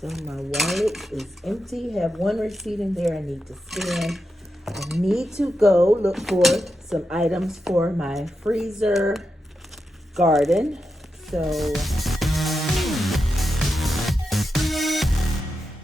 So my wallet is empty. Have one receipt in there I need to scan. I need to go look for some items for my freezer garden. So,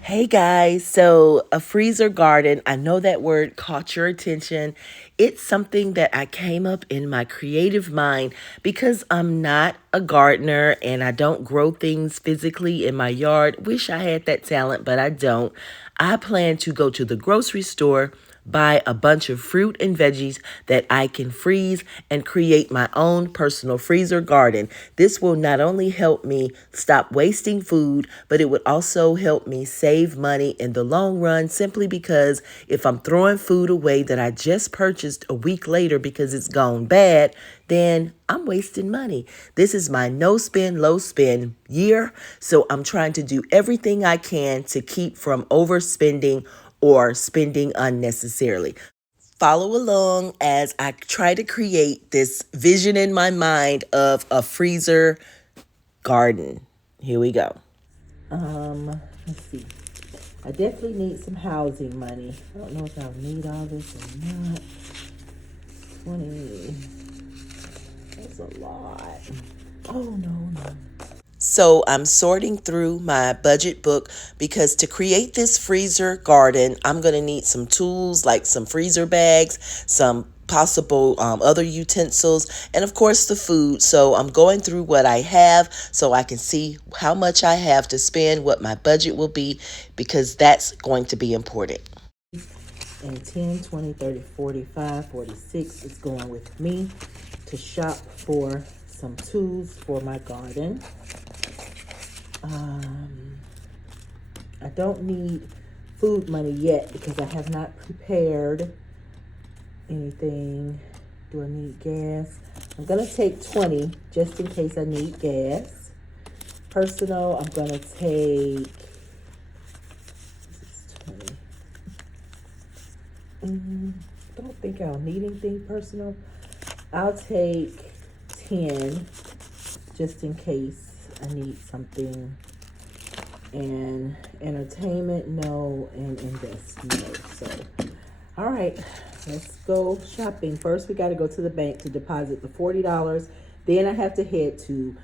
hey guys, so a freezer garden, I know that word caught your attention. It's something that I came up in my creative mind because I'm not a gardener and I don't grow things physically in my yard. Wish I had that talent, but I don't. I plan to go to the grocery store, buy a bunch of fruit and veggies that I can freeze and create my own personal freezer garden. This will not only help me stop wasting food, but it would also help me save money in the long run, simply because if I'm throwing food away that I just purchased a week later because it's gone bad, then I'm wasting money. This is my no spend, low spend year, so I'm trying to do everything I can to keep from overspending or spending unnecessarily. Follow along as I try to create this vision in my mind of a freezer garden. Here we go. Let's see. I definitely need some housing money. I don't know if I'll need all this or not. 20. That's a lot. Oh, no. So I'm sorting through my budget book because to create this freezer garden, I'm going to need some tools like some freezer bags, some possible other utensils, and of course the food. So I'm going through what I have so I can see how much I have to spend, what my budget will be, because that's going to be important. And 10, 20, 30, 45, 46 is going with me to shop for some tools for my garden. I don't need food money yet because I have not prepared anything. Do I need gas? I'm going to take 20 just in case I need gas. Personal, I'm going to take, this is 20. Don't think I'll need anything personal. I'll take 10 just in case I need something. And entertainment, no, and invest, no. So, all right, let's go shopping. First, we got to go to the bank to deposit the $40. Then I have to head to,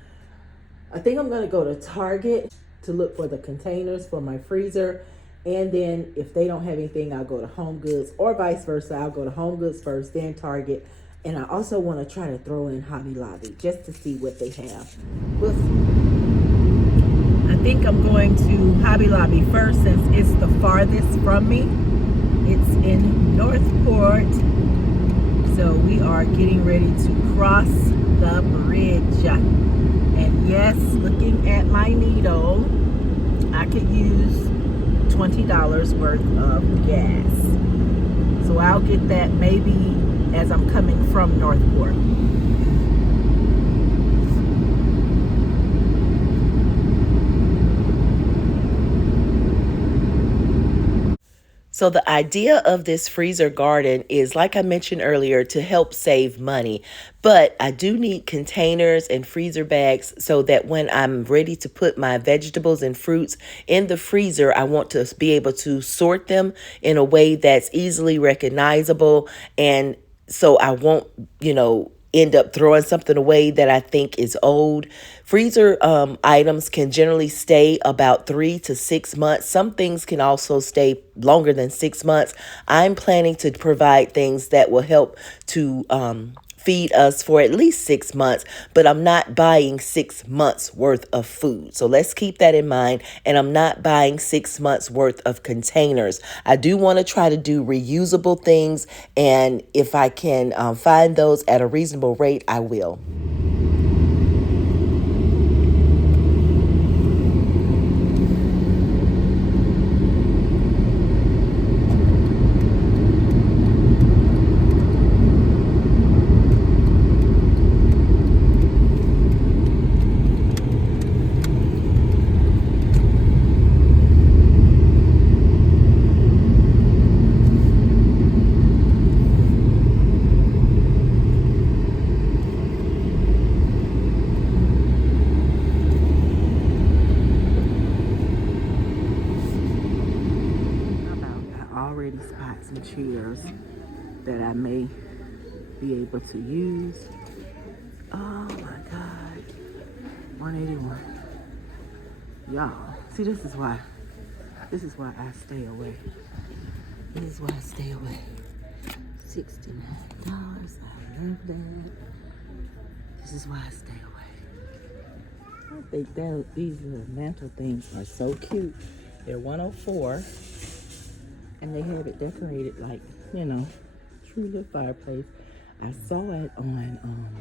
I think I'm going to go to Target to look for the containers for my freezer. And then if they don't have anything, I'll go to Home Goods, or vice versa. I'll go to Home Goods first, then Target. And I also want to try to throw in Hobby Lobby just to see what they have. We'll see. I think I'm going to Hobby Lobby first since it's the farthest from me. It's in Northport. So we are getting ready to cross the bridge. And yes, looking at my needle, I could use $20 worth of gas. So I'll get that maybe as I'm coming from Northport. So the idea of this freezer garden is, like I mentioned earlier, to help save money. But I do need containers and freezer bags so that when I'm ready to put my vegetables and fruits in the freezer, I want to be able to sort them in a way that's easily recognizable. And so I won't, end up throwing something away that I think is old. Freezer items can generally stay about 3 to 6 months. Some things can also stay longer than 6 months. I'm planning to provide things that will help to feed us for at least 6 months, but I'm not buying 6 months worth of food. So let's keep that in mind. And I'm not buying 6 months worth of containers. I do want to try to do reusable things. And if I can find those at a reasonable rate, I will. some chairs that I may be able to use. Oh my God, 181. Y'all, see, this is why I stay away. This is why I stay away. $69. I love that. This is why I stay away. I think that these little mantle things are so cute. They're 104, and they have it decorated like, you know, true little fireplace. I saw it on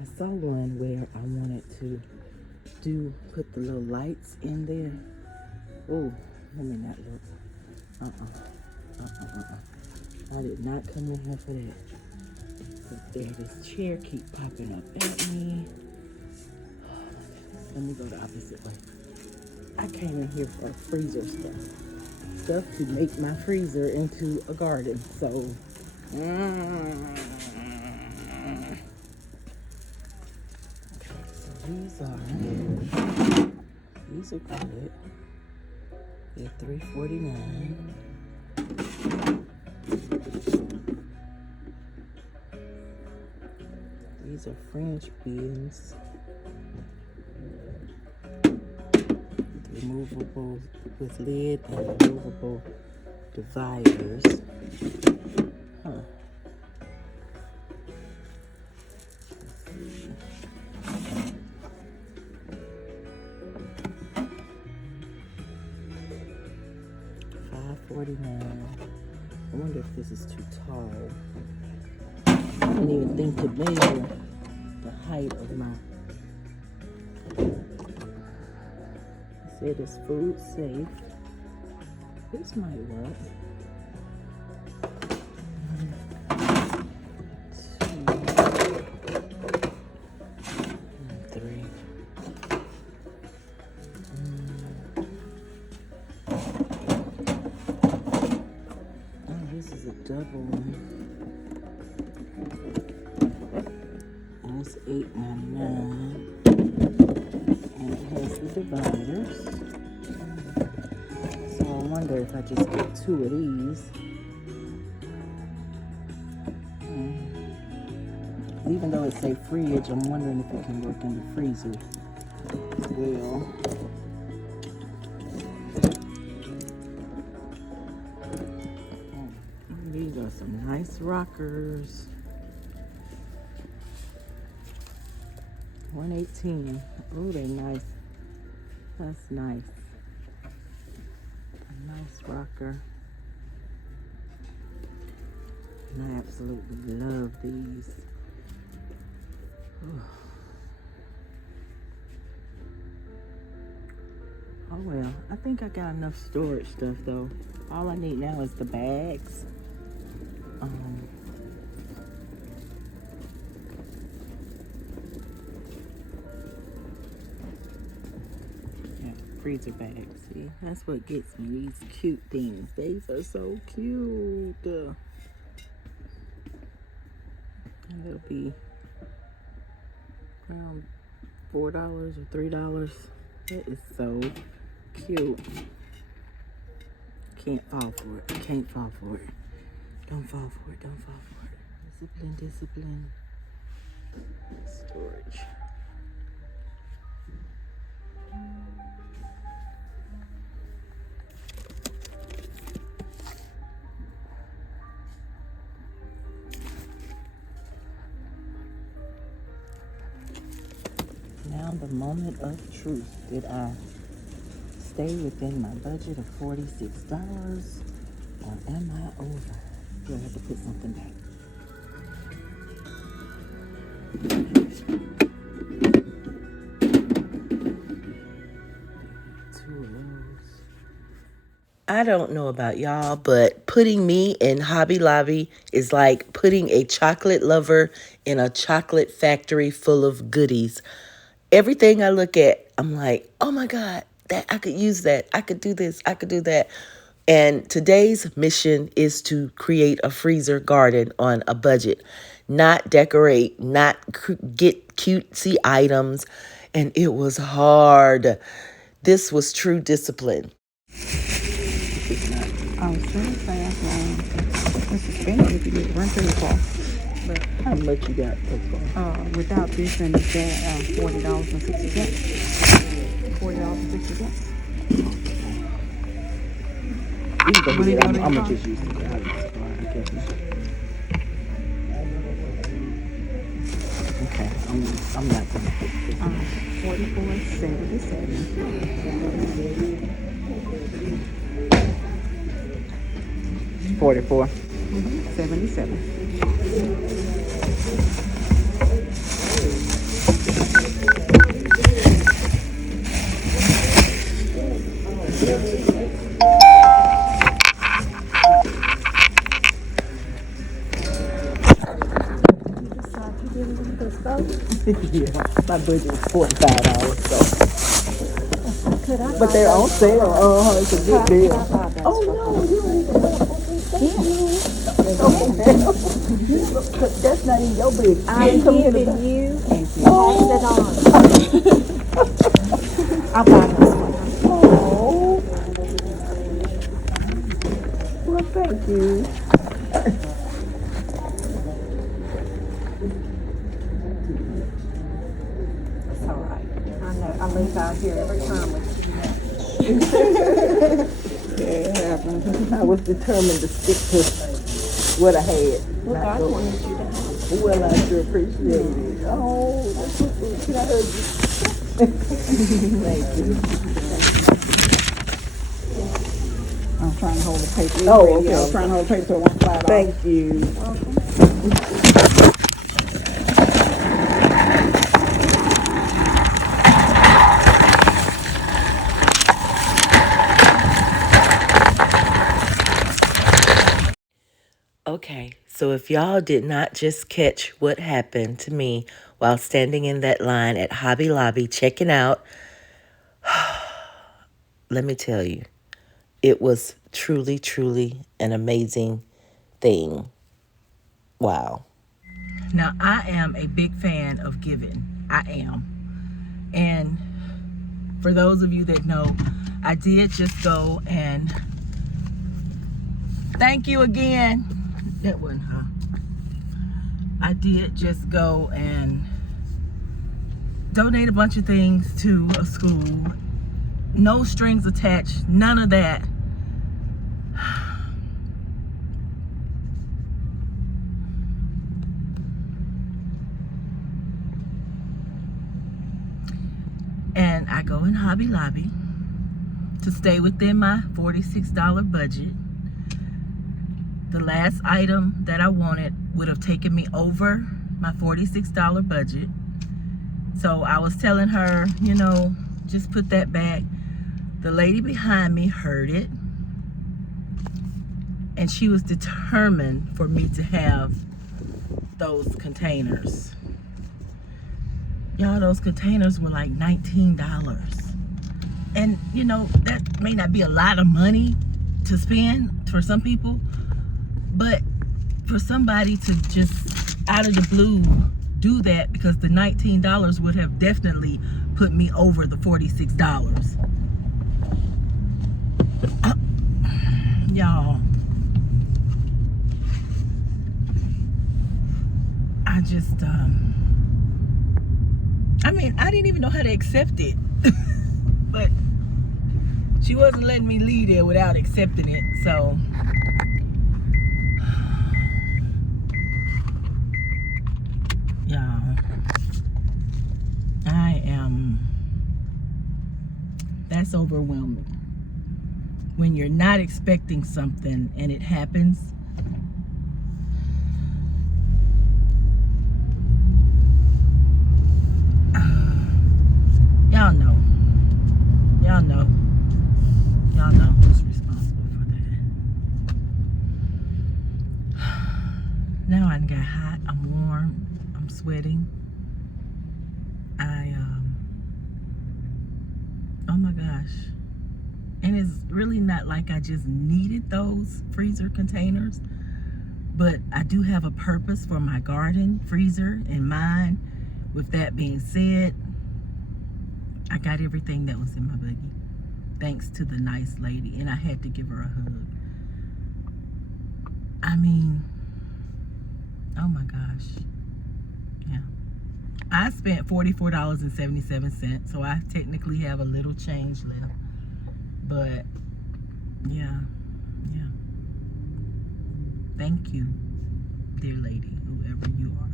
I saw one where I wanted to put the little lights in there. Oh, let me not look. I did not come in here for that. But there, this chair keep popping up at me. Let me go the opposite way. I came in here for freezer stuff to make my freezer into a garden. So, these are good. They're $3.49. These are French beans. Removable with lid and removable dividers. Huh. $5.49. I wonder if this is too tall. I didn't even think to measure the height of my. It is food safe. This might work. 2, 3. Oh, this is a double one. And it's $8.99. And it has the dividers. So I wonder if I just get 2 of these. Even though it's a fridge, I'm wondering if it can work in the freezer as well. These are some nice rockers. $118. Oh, they're nice. That's nice. A nice rocker. And I absolutely love these. Oh well, I think I got enough storage stuff though. All I need now is the bags. Freezer bags. See, that's what gets me. These cute things. These are so cute. And they'll be around $4 or $3. That is so cute. Can't fall for it. Can't fall for it. Don't fall for it. Don't fall for it. Discipline, discipline. Storage. Now the moment of truth. Did I stay within my budget of $46 or am I over? Do I have to put something back? I don't know about y'all, but putting me in Hobby Lobby is like putting a chocolate lover in a chocolate factory full of goodies. Everything I look at, I'm like, oh my God, that I could use that. I could do this. I could do that. And today's mission is to create a freezer garden on a budget, not decorate, not get cutesy items. And it was hard. This was true discipline. Oh, still fast lane. It's suspended if you need to run to your car. But How much you got so far? without this and that, $40.60. $40.60. You can go When you ahead. go to your I'm car. gonna just use the car. Okay, I'm not gonna fix it. 44.77. 44. 77. Yeah, my budget was $45, so. But they're on sale. It's a good deal. Oh no, you don't even have that's not in your business. I'm giving you and pass it on. I'll buy this one. Oh, well, thank you. It's all right. I know. I leave out here every time with you. Yeah, it happens. I was determined to stick to what I had. What Not God go- wanted you to have. Well, I sure appreciate it. Oh, that's so sweet. Can I hug you? Thank you. I'm trying to hold the paper. It's Oh, ready. okay. I was trying to hold the paper so it won't slide off. Thank you. Okay, so if y'all did not just catch what happened to me while standing in that line at Hobby Lobby checking out, let me tell you, it was truly, truly an amazing thing. Wow. Now, I am a big fan of giving. I am. And for those of you that know, I did just go and thank you again. That wasn't her. I did just go and donate a bunch of things to a school. No strings attached, none of that. And I go in Hobby Lobby to stay within my $46 budget. The last item that I wanted would have taken me over my $46 budget. So I was telling her, you know, just put that back. The lady behind me heard it, and she was determined for me to have those containers. Y'all, those containers were like $19. And you know, that may not be a lot of money to spend for some people, but for somebody to just out of the blue do that, because the $19 would have definitely put me over the $46. Y'all, I just I mean, I didn't even know how to accept it. But she wasn't letting me leave there without accepting it, so y'all, that's overwhelming. When you're not expecting something and it happens, y'all know who's responsible for that. Now I done got hot, I'm warm, I'm sweating. Oh my gosh. And it's really not like I just needed those freezer containers, but I do have a purpose for my garden freezer in mind. With that being said, I got everything that was in my buggy, thanks to the nice lady, and I had to give her a hug. I mean, oh my gosh. Yeah. I spent $44.77, so I technically have a little change left. But yeah. Thank you, dear lady, whoever you are,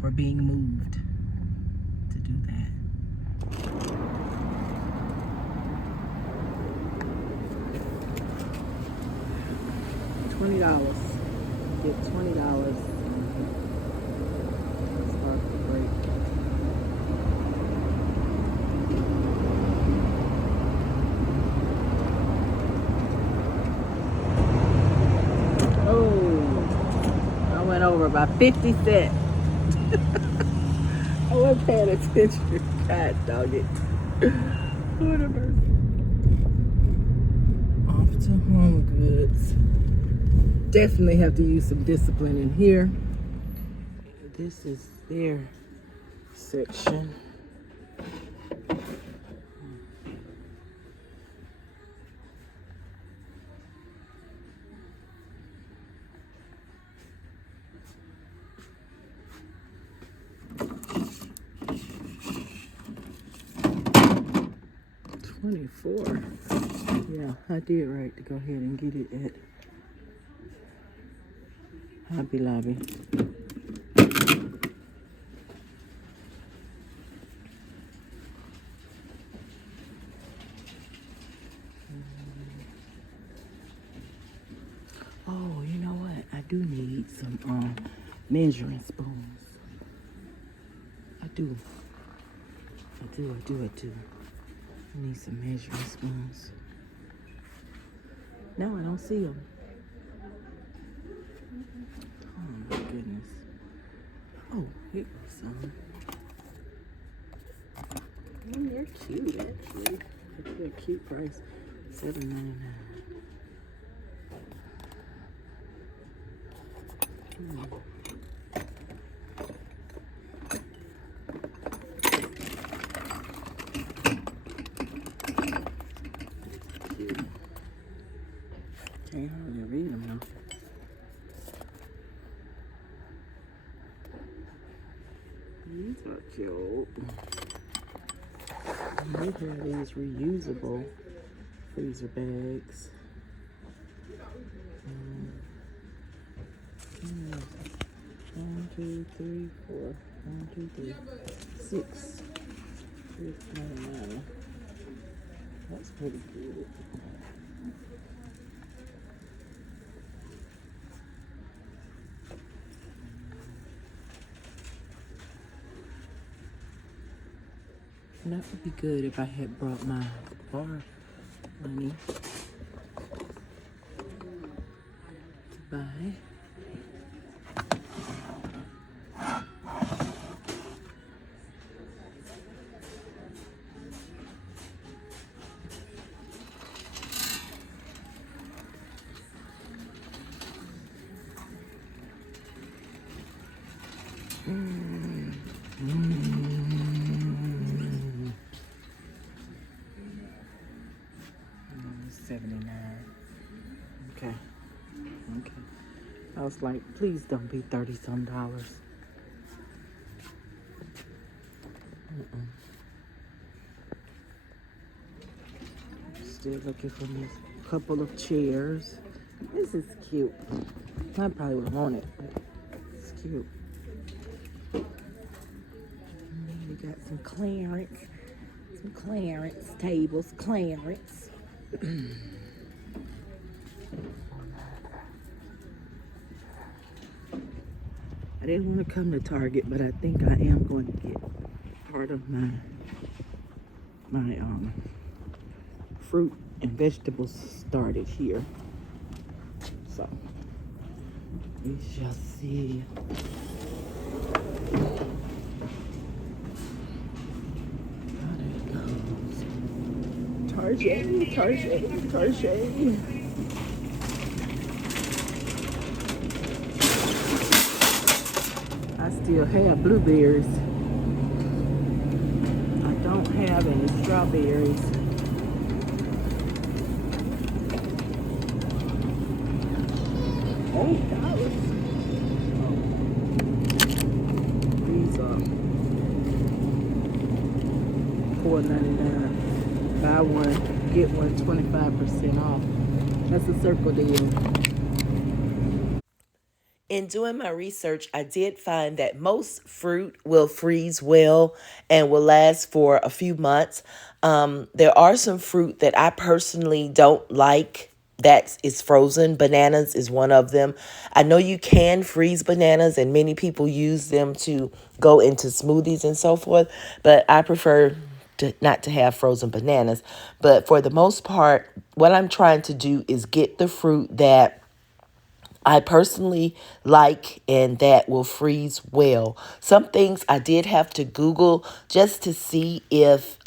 for being moved to do that. $20. Get $20. Start the break. Oh, I went over by 50 cents. I wasn't paying attention. God dog it. What a mercy. Off to Home Goods. Definitely have to use some discipline in here. This is their section. $24. Yeah, I did right to go ahead and get it at Hobby Lobby. Oh, you know what? I do need some measuring spoons. I do. I need some measuring spoons. No, I don't see them. Oh my goodness. Oh, here goes some. Oh, they're cute actually. They're a cute price. $7.99. Can't hardly read them though. These are cute. They have these reusable freezer bags. 1, 2, 3, 4. 1, 2, 3, 6. 6.99. That's pretty good. And that would be good if I had brought my bar money to buy. $79. Okay. I was like, please don't be $30-some. Still looking for me a couple of chairs. This is cute. I probably would want it, but it's cute. We got some clearance tables, clearance. I didn't want to come to Target, but I think I am going to get part of my fruit and vegetables started here. So we shall see. How that goes. Target. I still have blueberries. I don't have any strawberries. $8. These are $4.99. Buy one, get one 25% off. That's a circle deal. In doing my research, I did find that most fruit will freeze well and will last for a few months. There are some fruit that I personally don't like that is frozen. Bananas is one of them. I know you can freeze bananas, and many people use them to go into smoothies and so forth, but I prefer not to have frozen bananas. But for the most part, what I'm trying to do is get the fruit that I personally like and that will freeze well. Some things I did have to Google just to see if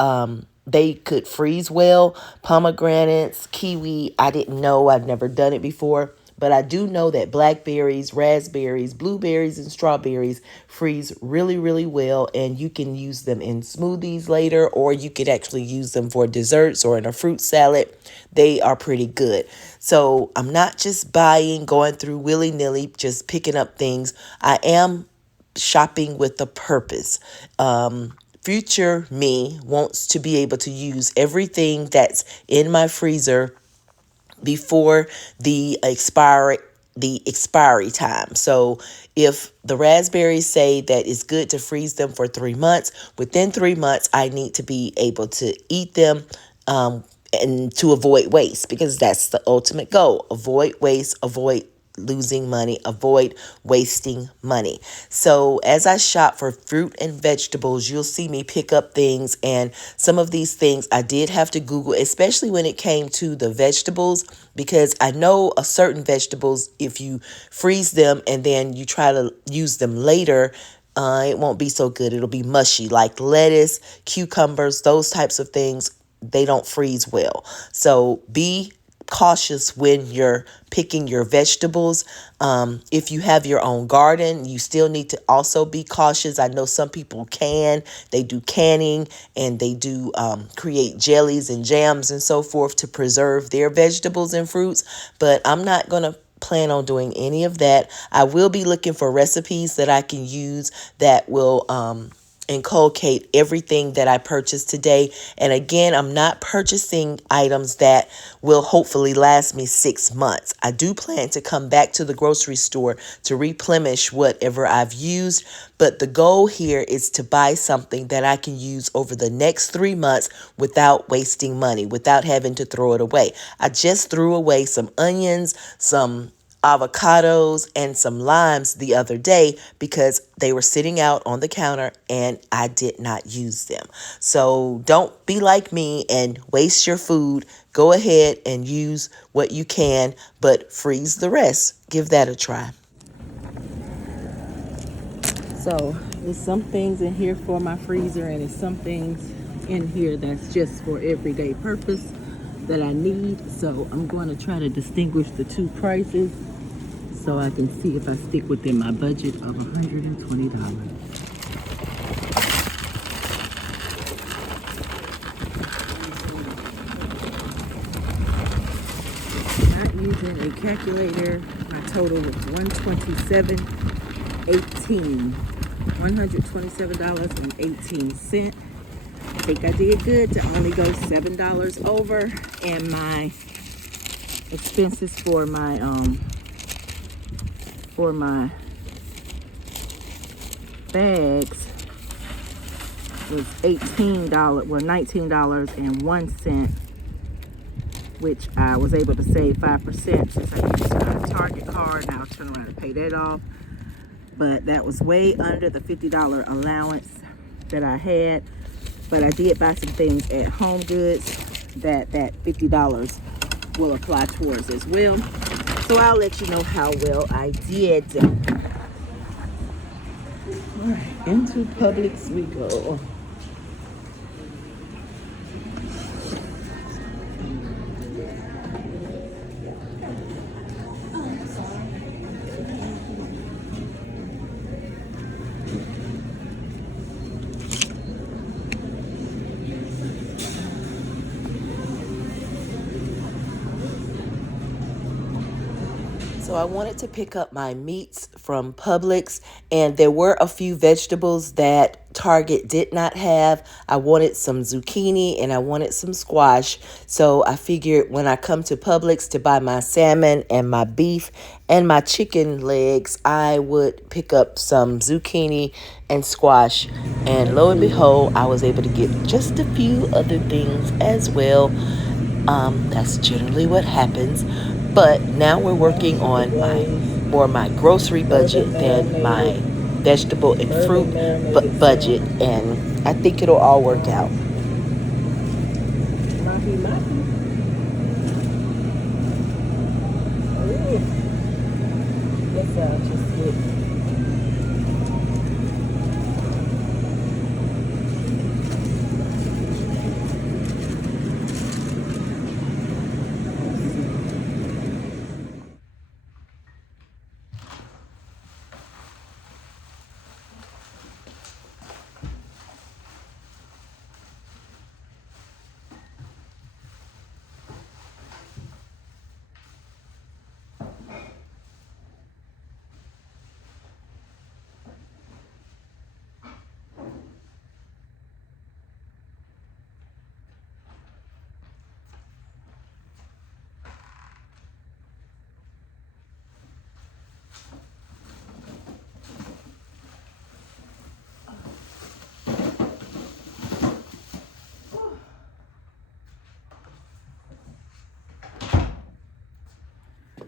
they could freeze well. Pomegranates, kiwi, I didn't know. I've never done it before. But I do know that blackberries, raspberries, blueberries, and strawberries freeze really, really well. And you can use them in smoothies later, or you could actually use them for desserts or in a fruit salad. They are pretty good. So I'm not just buying, going through willy-nilly, just picking up things. I am shopping with a purpose. Future me wants to be able to use everything that's in my freezer before the expiry time. So if the raspberries say that it's good to freeze them for 3 months, within 3 months I need to be able to eat them, and to avoid waste, because that's the ultimate goal. Avoid waste, avoid losing money, avoid wasting money. So as I shop for fruit and vegetables, you'll see me pick up things, and some of these things I did have to Google, especially when it came to the vegetables, because I know a certain vegetables, if you freeze them and then you try to use them later, it won't be so good. It'll be mushy, like lettuce, cucumbers, those types of things. They don't freeze well. So be cautious when you're picking your vegetables. If you have your own garden, you still need to also be cautious. I know some people they do canning, and they do create jellies and jams and so forth to preserve their vegetables and fruits, but I'm not going to plan on doing any of that. I will be looking for recipes that I can use that will inculcate everything that I purchased today. And again, I'm not purchasing items that will hopefully last me 6 months. I do plan to come back to the grocery store to replenish whatever I've used, but the goal here is to buy something that I can use over the next 3 months without wasting money, without having to throw it away. I just threw away some onions, some avocados, and some limes the other day because they were sitting out on the counter and I did not use them. So don't be like me and waste your food. Go ahead and use what you can, but freeze the rest. Give that a try. So there's some things in here for my freezer, and there's some things in here that's just for everyday purpose that I need. So I'm going to try to distinguish the two prices so I can see if I stick within my budget of $120. Not using a calculator, my total was $127.18. $127.18. I think I did good to only go $7 over, and my expenses for my bags was $18, well $19.01, which I was able to save 5% since I used a Target card. Now I'll turn around and pay that off. But that was way under the $50 allowance that I had. But I did buy some things at Home Goods that $50 will apply towards as well. So I'll let you know how well I did. All right, into Publix we go. So I wanted to pick up my meats from Publix, and there were a few vegetables that Target did not have. I wanted some zucchini and I wanted some squash. So I figured when I come to Publix to buy my salmon and my beef and my chicken legs, I would pick up some zucchini and squash. And lo and behold, I was able to get just a few other things as well. That's generally what happens. But now we're working on my grocery budget than my vegetable and fruit budget, and I think it'll all work out. Mahi mahi. Ooh. That sounds just good.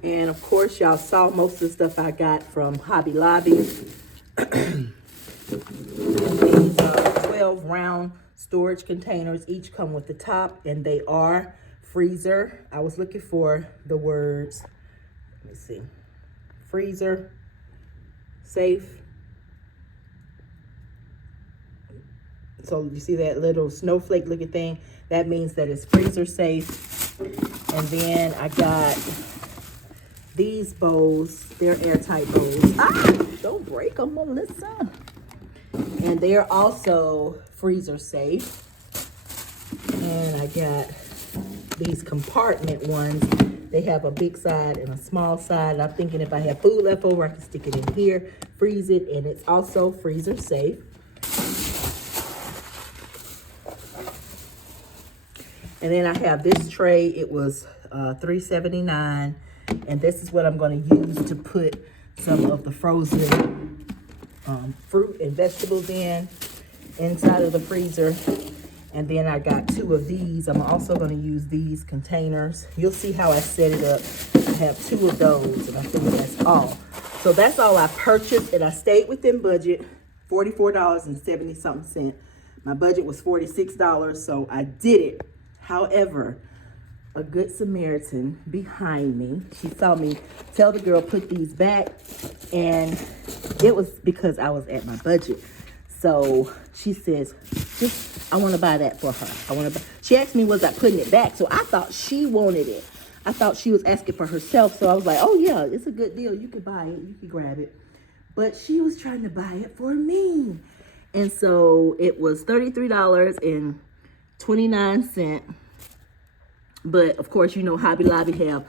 And of course, y'all saw most of the stuff I got from Hobby Lobby. And these are 12 round storage containers. Each come with the top, and they are freezer. I was looking for the words, let me see, freezer, safe. So you see that little snowflake looking thing? That means that it's freezer safe. And then I got these bowls. They're airtight bowls. Ah, don't break them, Melissa. And they're also freezer safe. And I got these compartment ones. They have a big side and a small side. And I'm thinking if I have food left over, I can stick it in here, freeze it, and it's also freezer safe. And then I have this tray. It was $3.79, and this is what I'm going to use to put some of the frozen fruit and vegetables inside of the freezer. And then I got 2 of these. I'm also going to use these containers. You'll see how I set it up. I have 2 of those, and I think that's all. So that's all I purchased, and I stayed within budget, $44.70-something. My budget was $46, so I did it. However, a good Samaritan behind me, she saw me tell the girl, put these back, and it was because I was at my budget. So she says, I want to buy that for her. She asked me, was I putting it back? So I thought she wanted it. I thought she was asking for herself. So I was like, oh yeah, it's a good deal. You could buy it, you could grab it. But she was trying to buy it for me. And so it was $33.29. But of course, you know, Hobby Lobby have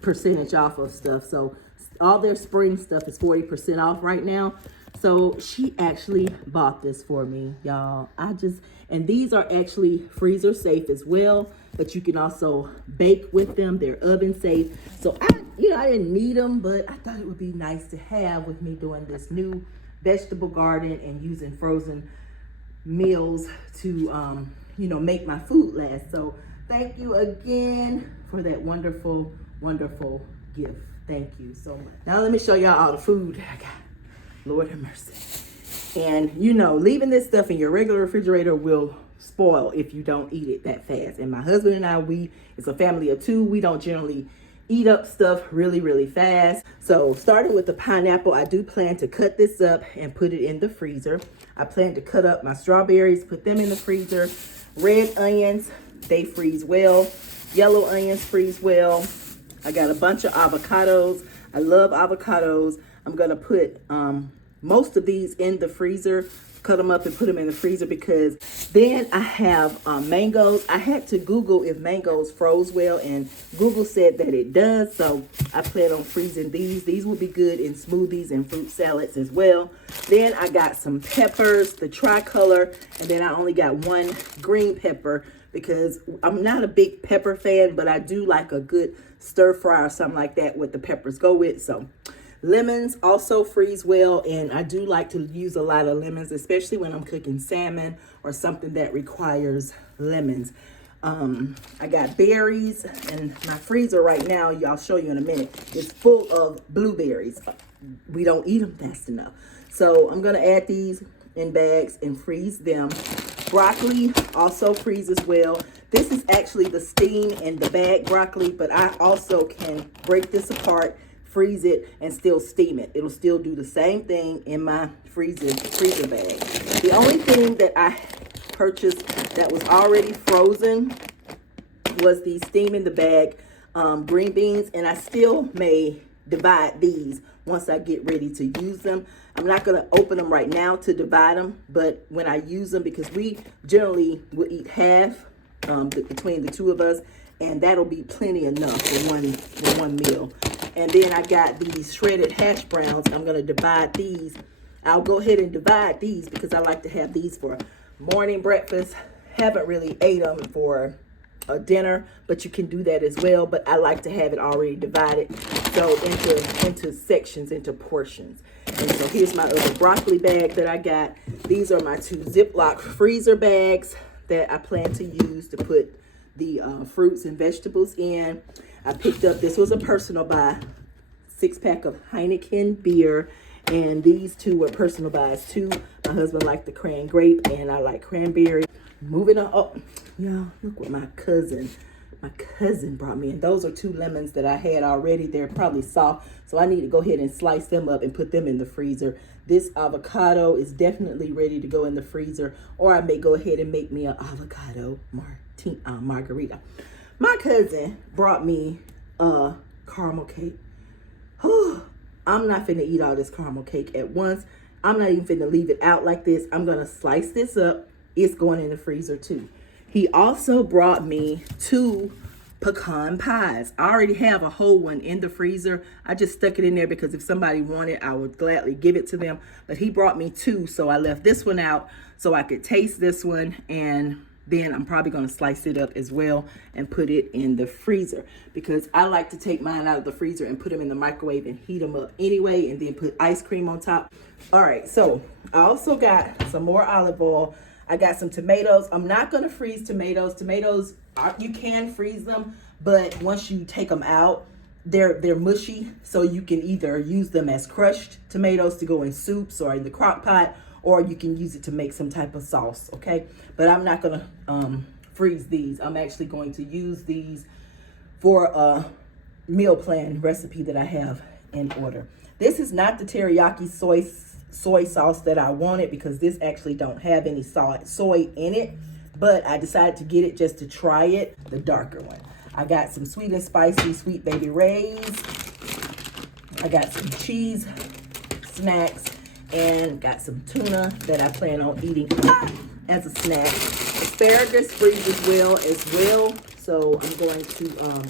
percentage off of stuff. So all their spring stuff is 40% off right now. So she actually bought this for me, y'all. And these are actually freezer safe as well, but you can also bake with them. They're oven safe. So I didn't need them, but I thought it would be nice to have with me doing this new vegetable garden and using frozen meals to, make my food last. So thank you again for that wonderful, wonderful gift. Thank you so much. Now let me show y'all all the food I got. Lord have mercy. And leaving this stuff in your regular refrigerator will spoil if you don't eat it that fast. And my husband and I, it's a family of 2. We don't generally eat up stuff really, really fast. So starting with the pineapple, I do plan to cut this up and put it in the freezer. I plan to cut up my strawberries, put them in the freezer. Red onions, they freeze well. Yellow onions freeze well. I got a bunch of avocados. I love avocados. I'm gonna put most of these in the freezer cut them up and put them in the freezer, because then I have mangoes. I had to Google if mangoes froze well, and Google said that it does. So I plan on freezing these. These will be good in smoothies and fruit salads as well. Then I got some peppers, the tricolor, and then I only got one green pepper because I'm not a big pepper fan, but I do like a good stir fry or something like that with the peppers go with. So lemons also freeze well, and I do like to use a lot of lemons, especially when I'm cooking salmon or something that requires lemons. I got berries, and my freezer right now, I'll show you in a minute, is full of blueberries. We don't eat them fast enough. So I'm gonna add these in bags and freeze them. Broccoli also freezes well. This is actually the steam and the bag broccoli, but I also can break this apart, freeze it, and still steam it. It'll still do the same thing in my freezer bag. The only thing that I purchased that was already frozen was the steam in the bag green beans, and I still may divide these once I get ready to use them. I'm not going to open them right now to divide them, but when I use them, because we generally will eat half between the two of us, and that'll be plenty enough for one meal. And then I got these shredded hash browns. I'm going to divide these. I'll go ahead and divide these because I like to have these for morning breakfast. Haven't really ate them for a dinner, but you can do that as well. But I like to have it already divided, so into sections, into portions. And so here's my other broccoli bag that I got. These are my 2 Ziploc freezer bags that I plan to use to put the fruits and vegetables in. I picked up, this was a personal buy, 6-pack of Heineken beer, and these 2 were personal buys too. My husband liked the cran grape, and I like cranberry. Moving on, oh, y'all, look what my cousin brought me. And those are 2 lemons that I had already. They're probably soft, so I need to go ahead and slice them up and put them in the freezer. This avocado is definitely ready to go in the freezer, or I may go ahead and make me an avocado margarita. My cousin brought me a caramel cake. I'm not finna eat all this caramel cake at once. I'm not even finna leave it out like this. I'm gonna slice this up. It's going in the freezer too. He also brought me 2 pecan pies. I already have a whole one in the freezer. I just stuck it in there because if somebody wanted, I would gladly give it to them. But he brought me 2, so I left this one out so I could taste this one, and then I'm probably going to slice it up as well and put it in the freezer, because I like to take mine out of the freezer and put them in the microwave and heat them up anyway, and then put ice cream on top. All right, so I also got some more olive oil. I got some tomatoes. I'm not going to freeze tomatoes. Tomatoes, you can freeze them, but once you take them out, they're mushy, so you can either use them as crushed tomatoes to go in soups or in the crock pot, or you can use it to make some type of sauce, okay? But I'm not gonna freeze these. I'm actually going to use these for a meal plan recipe that I have in order. This is not the teriyaki soy sauce that I wanted, because this actually don't have any soy in it, but I decided to get it just to try it, the darker one. I got some sweet and spicy Sweet Baby Ray's. I got some cheese snacks, and got some tuna that I plan on eating as a snack. Asparagus freezes well as well, so I'm going to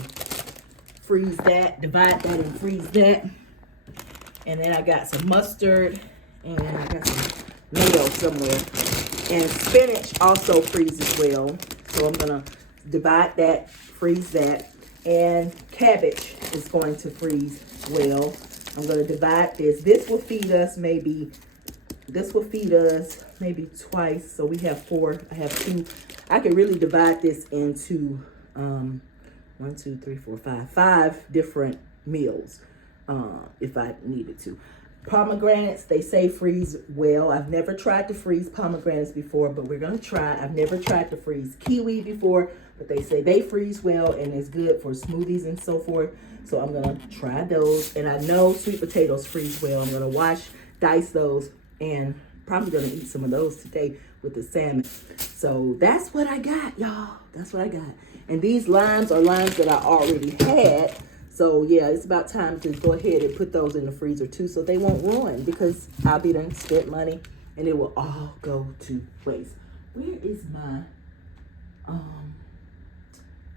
freeze that, divide that and freeze that. And then I got some mustard, and I got some mayo somewhere. And spinach also freezes well, so I'm gonna divide that, freeze that. And cabbage is going to freeze well. I'm going to divide this. This will feed us maybe twice. So we have 4. I have 2. I can really divide this into 1, 2, 3, 4, 5 different meals if I needed to. Pomegranates, they say freeze well. I've never tried to freeze pomegranates before, but we're going to try. I've never tried to freeze kiwi before, but they say they freeze well and it's good for smoothies and so forth. So I'm going to try those. And I know sweet potatoes freeze well. I'm going to dice those, and probably going to eat some of those today with the salmon. So that's what I got, y'all. That's what I got. And these limes are limes that I already had. So yeah, it's about time to go ahead and put those in the freezer too, so they won't ruin, because I'll be done spent money and it will all go to waste. Where is my, am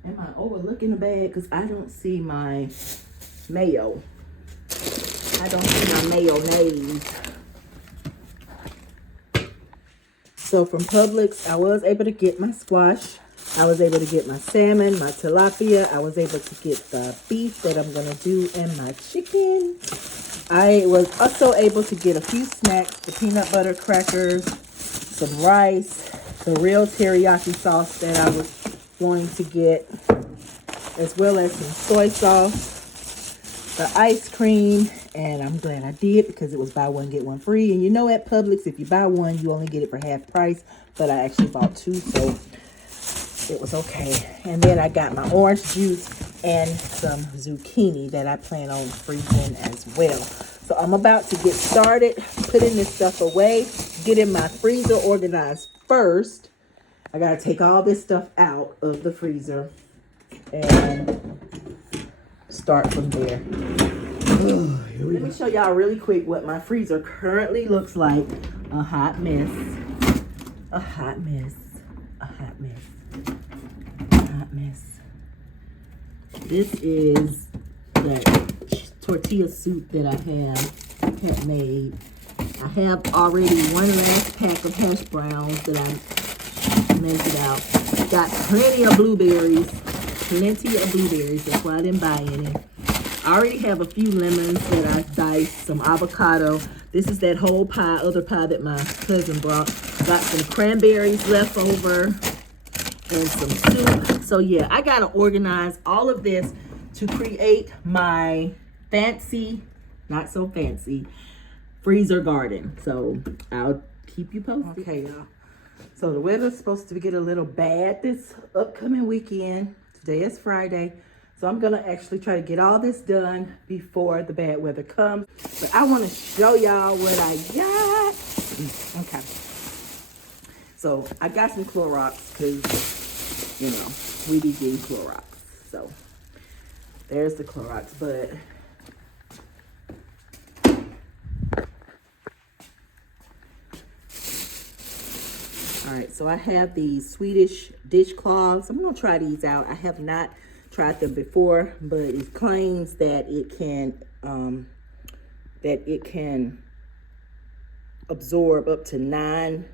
I overlooking the bag? Because I don't see my mayo. I don't see my mayonnaise. So from Publix, I was able to get my squash. I was able to get my salmon, my tilapia. I was able to get the beef that I'm going to do and my chicken. I was also able to get a few snacks, the peanut butter crackers, some rice, the real teriyaki sauce that I was wanting to get, as well as some soy sauce, the ice cream, and I'm glad I did because it was buy one, get one free. And you know at Publix, if you buy one, you only get it for half price, but I actually bought two, so it was okay. And then I got my orange juice and some zucchini that I plan on freezing as well. So I'm about to get started putting this stuff away, getting my freezer organized first. I gotta take all this stuff out of the freezer and start from there. Let me show y'all really quick what my freezer currently looks like. A hot mess. A hot mess. A hot mess. Hot mess. This is that tortilla soup that I had made. I have already one last pack of hash browns that I measured out. Got plenty of blueberries. That's why I didn't buy any. I already have a few lemons that I diced, some avocado. This is that whole pie, other pie that my cousin brought. Got some cranberries left over and some soup. So yeah, I gotta organize all of this to create my fancy, not so fancy, freezer garden. So I'll keep you posted. Okay, y'all. So the weather's supposed to get a little bad this upcoming weekend. Today is Friday. So I'm gonna actually try to get all this done before the bad weather comes. But I wanna show y'all what I got. Okay. So I got some Clorox because, you know, we be getting Clorox. So there's the Clorox, but all right, so I have these Swedish dishcloths. I'm gonna try these out. I have not tried them before, but it claims that it can absorb up to 9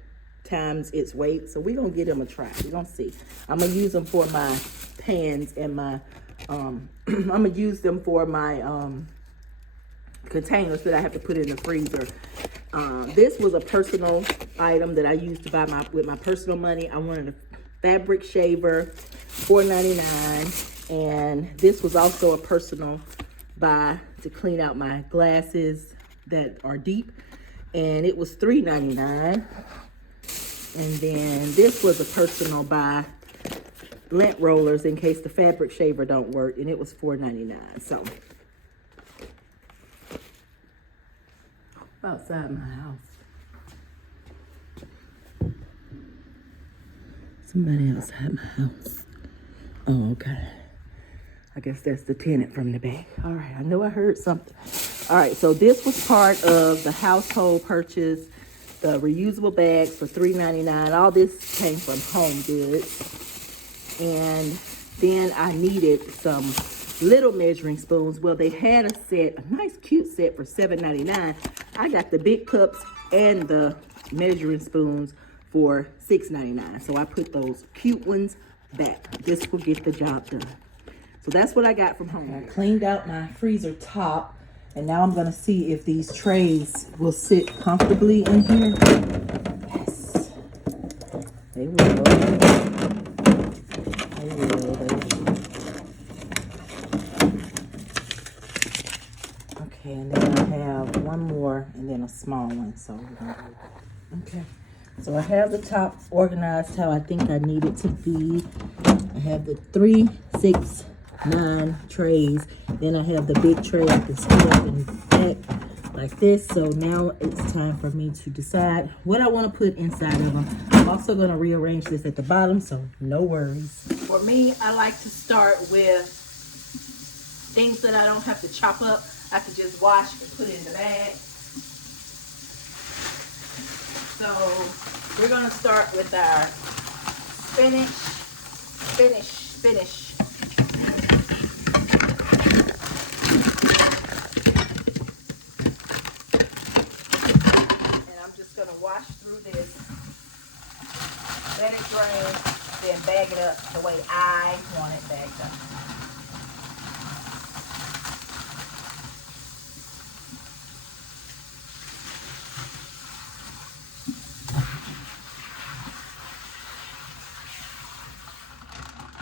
times its weight. So we're gonna give them a try. We're gonna see. I'm gonna use them for my pans and my I'm gonna use them for my containers that I have to put in the freezer. This was a personal item that I used to buy with my personal money. I wanted a fabric shaver, $4.99. And this was also a personal buy to clean out my glasses that are deep. And it was $3.99. And then this was a personal buy, lint rollers in case the fabric shaver don't work. And it was $4.99. So outside my house. Somebody outside my house. Oh, okay. I guess that's the tenant from the back. All right, I know I heard something. All right, so this was part of the household purchase, the reusable bags for $3.99. All this came from Home Goods. And then I needed some little measuring spoons. Well, they had a set, a nice cute set for $7.99. I got the big cups and the measuring spoons for $6.99. So I put those cute ones back. This will get the job done. So that's what I got from home. I cleaned out my freezer top, and now I'm gonna see if these trays will sit comfortably in here. Yes, they will. They will. Okay, and then I have one more, and then a small one. So we're gonna do. Okay. So I have the top organized how I think I need it to be. I have the 3, 6, 9 trays. Then I have the big tray I can split up and back like this. So now it's time for me to decide what I want to put inside of them. I'm also going to rearrange this at the bottom, so no worries. For me, I like to start with things that I don't have to chop up. I can just wash and put it in the bag. So we're gonna start with our spinach. And I'm just gonna wash through this, let it drain, then bag it up the way I want it bagged up.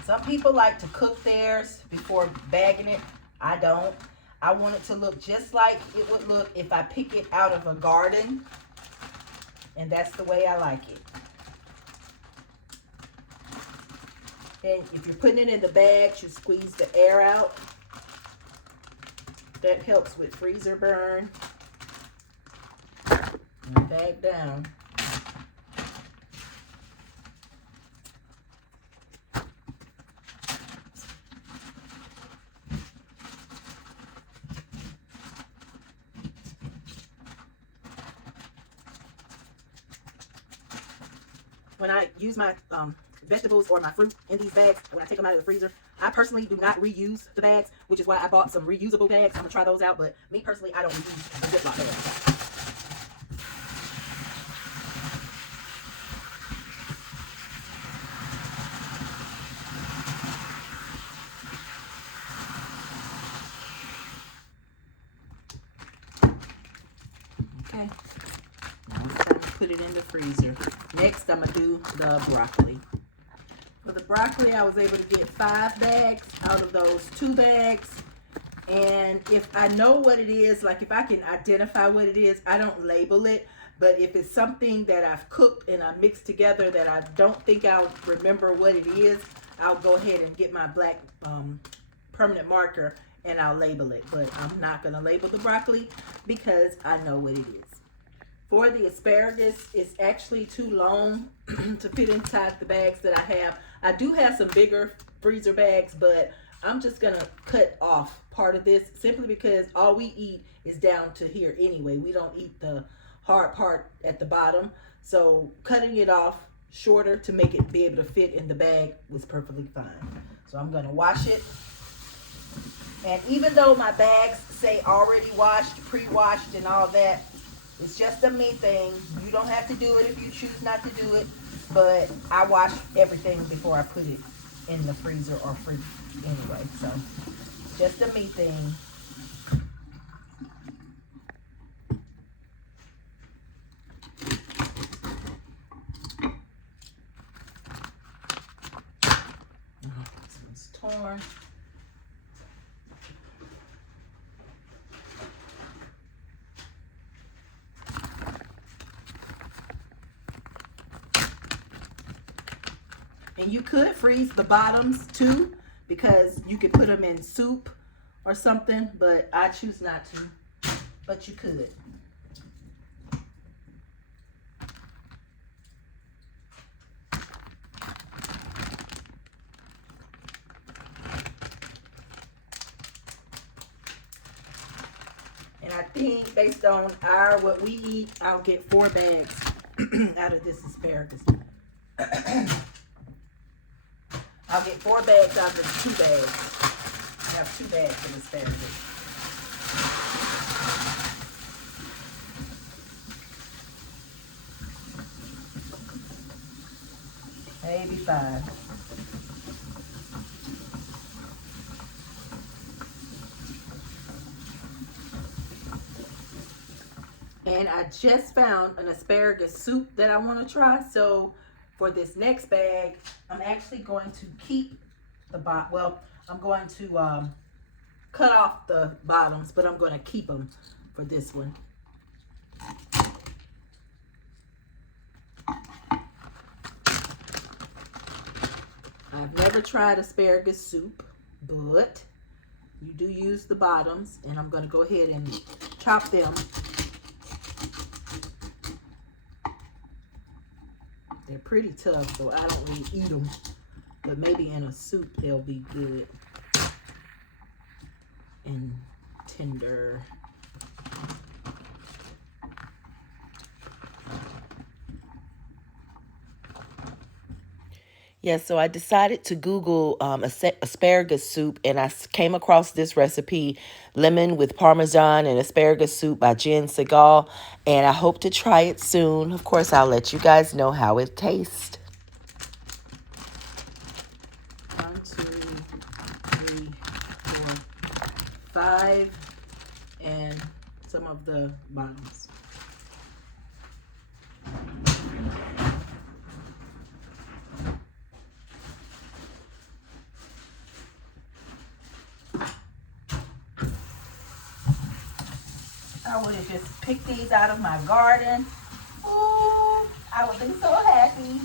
Some people like to cook theirs before bagging it. I don't. I want it to look just like it would look if I pick it out of a garden. And that's the way I like it. And if you're putting it in the bags, you squeeze the air out. That helps with freezer burn. And bag down. When I use my vegetables or my fruit in these bags, when I take them out of the freezer, I personally do not reuse the bags, which is why I bought some reusable bags. I'm gonna try those out, but me personally, I don't reuse the Ziploc bags. Okay, now it's time to put it in the freezer. Next, I'm gonna do the broccoli. For the broccoli, I was able to get 5 bags out of those 2 bags. And if I know what it is, like if I can identify what it is, I don't label it. But if it's something that I've cooked and I mixed together that I don't think I'll remember what it is, I'll go ahead and get my black permanent marker and I'll label it. But I'm not going to label the broccoli because I know what it is. For the asparagus, it's actually too long to fit inside the bags that I have. I do have some bigger freezer bags, but I'm just gonna cut off part of this simply because all we eat is down to here anyway. We don't eat the hard part at the bottom. So cutting it off shorter to make it be able to fit in the bag was perfectly fine. So I'm gonna wash it. And even though my bags say already washed, pre-washed and all that, it's just a me thing. You don't have to do it if you choose not to do it. But I wash everything before I put it in the freezer or fridge anyway. So just a me thing. This one's torn. And you could freeze the bottoms too, because you could put them in soup or something, but I choose not to, but you could. And I think based on what we eat, I'll get 4 bags out of this asparagus. I'll get 4 bags out of the 2 bags. I have 2 bags of asparagus. Maybe 5. And I just found an asparagus soup that I want to try. So for this next bag, I'm actually going to keep the bottom. Well, I'm going to cut off the bottoms, but I'm going to keep them for this one. I've never tried asparagus soup, but you do use the bottoms, and I'm going to go ahead and chop them. They're pretty tough, so I don't really eat them, but maybe in a soup they'll be good and tender. Yeah, so I decided to Google asparagus soup, and came across this recipe, lemon with parmesan and asparagus soup by Jen Segal, and I hope to try it soon. Of course, I'll let you guys know how it tastes. 1, 2, 3, 4, 5, and some of the bottoms. I would have just picked these out of my garden. Ooh, I would be so happy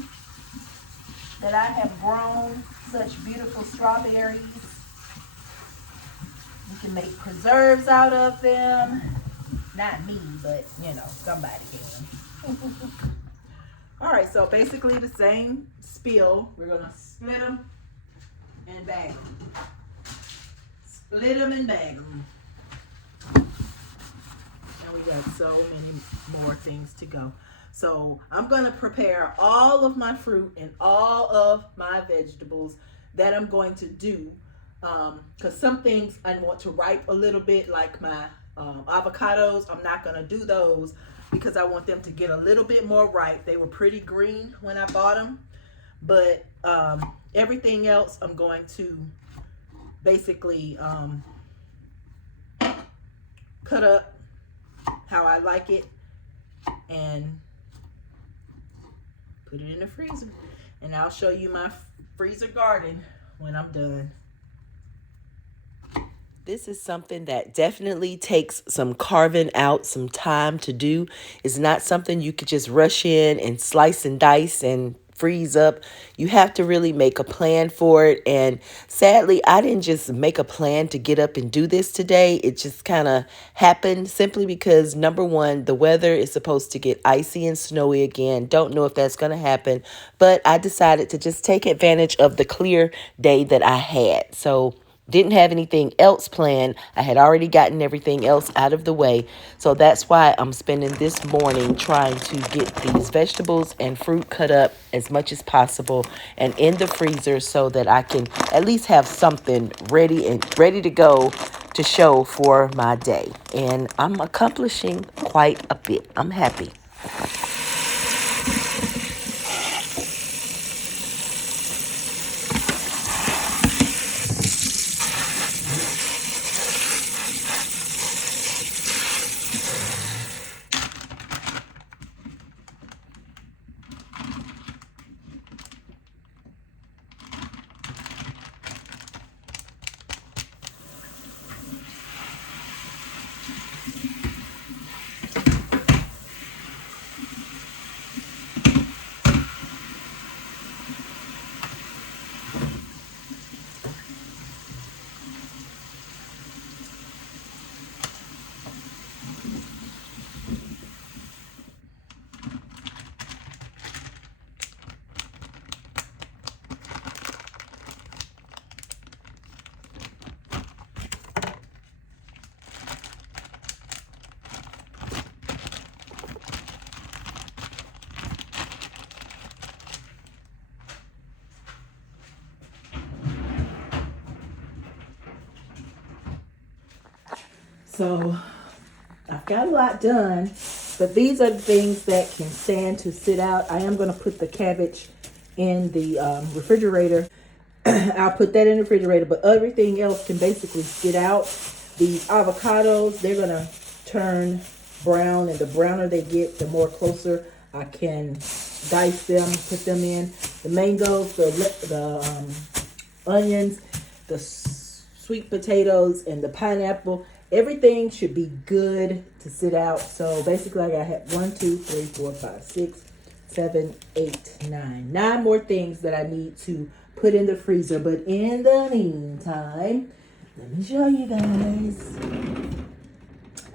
that I have grown such beautiful strawberries. You can make preserves out of them. Not me, but you know, somebody can. All right, so basically the same spill. We're gonna split them and bag them. Split them and bag them. And we got so many more things to go. So I'm gonna prepare all of my fruit and all of my vegetables that I'm going to do. Because some things I want to ripe a little bit, like my avocados. I'm not gonna do those because I want them to get a little bit more ripe. They were pretty green when I bought them, but everything else I'm going to basically cut up how I like it and put it in the freezer. And I'll show you my freezer garden when I'm done. This is something that definitely takes some carving out, some time to do. It's not something you could just rush in and slice and dice and freeze up. You have to really make a plan for it. And sadly, I didn't just make a plan to get up and do this today. It just kind of happened simply because, number one, the weather is supposed to get icy and snowy again. Don't know if that's going to happen, but I decided to just take advantage of the clear day that I had. So didn't have anything else planned. I had already gotten everything else out of the way. So that's why I'm spending this morning trying to get these vegetables and fruit cut up as much as possible and in the freezer so that I can at least have something ready to go to show for my day. And I'm accomplishing quite a bit. I'm happy. So I've got a lot done, but these are the things that can stand to sit out. I am going to put the cabbage in the refrigerator. I'll put that in the refrigerator, but everything else can basically sit out. These avocados, they're going to turn brown, and the browner they get, the more closer I can dice them, put them in. The mangoes, the onions, the sweet potatoes, and the pineapple. Everything should be good to sit out. So basically, I got 1, 2, 3, 4, 5, 6, 7, 8, 9. 9 more things that I need to put in the freezer. But in the meantime, let me show you guys.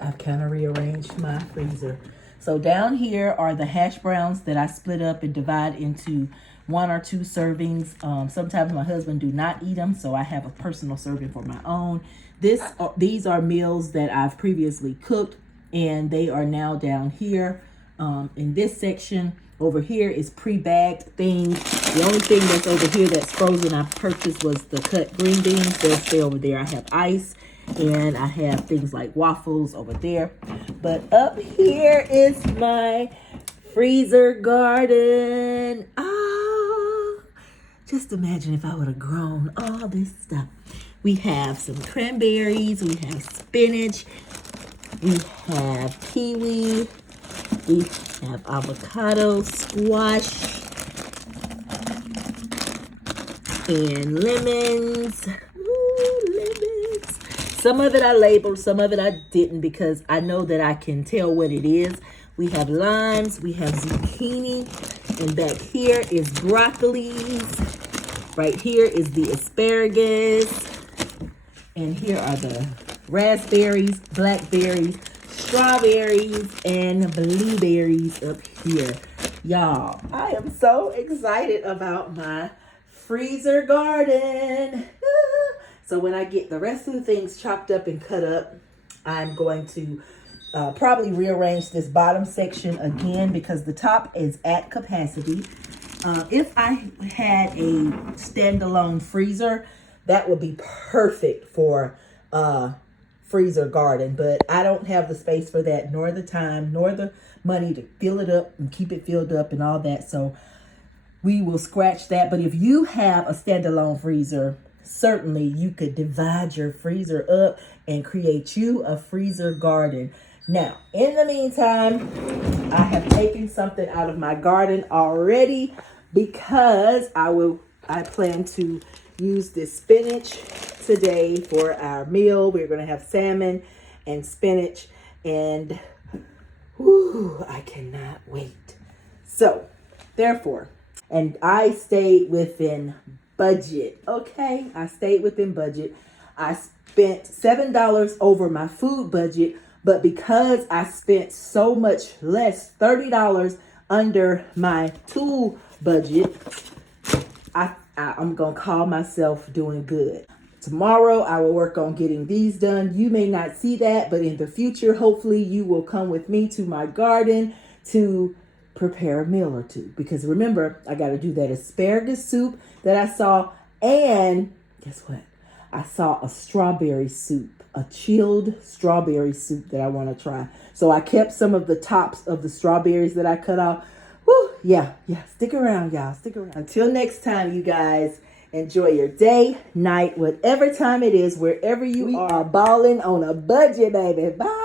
I've kind of rearranged my freezer. So down here are the hash browns that I split up and divide into 1 or 2 servings. Sometimes my husband do not eat them, so I have a personal serving for my own. These are meals that I've previously cooked, and they are now down here in this section. Over here is pre-bagged things. The only thing that's over here that's frozen I purchased was the cut green beans. They'll stay over there. I have ice and I have things like waffles over there. But up here is my freezer garden. Oh, just imagine if I would have grown all this stuff. We have some cranberries, we have spinach, we have kiwi, we have avocado, squash, and lemons. Ooh, lemons. Some of it I labeled, some of it I didn't because I know that I can tell what it is. We have limes, we have zucchini, and back here is broccolis. Right here is the asparagus. And here are the raspberries, blackberries, strawberries, and blueberries up here. Y'all, I am so excited about my freezer garden. So when I get the rest of the things chopped up and cut up, I'm going to probably rearrange this bottom section again because the top is at capacity. If I had a standalone freezer, that would be perfect for freezer garden, but I don't have the space for that, nor the time, nor the money to fill it up and keep it filled up and all that. So we will scratch that. But if you have a standalone freezer, certainly you could divide your freezer up and create you a freezer garden. Now, in the meantime, I have taken something out of my garden already because I plan to use this spinach today for our meal. We're going to have salmon and spinach, and whew, I cannot wait. So, therefore, and I stayed within budget, okay? I stayed within budget. I spent $7 over my food budget, but because I spent so much less, $30 under my tool budget, I'm going to call myself doing good. Tomorrow, I will work on getting these done. You may not see that, but in the future, hopefully you will come with me to my garden to prepare a meal or two. Because remember, I got to do that asparagus soup that I saw. And guess what? I saw a strawberry soup, a chilled strawberry soup that I want to try. So I kept some of the tops of the strawberries that I cut off. Whew, yeah. Stick around, y'all. Stick around. Until next time, you guys, enjoy your day, night, whatever time it is, wherever you are balling on a budget, baby. Bye.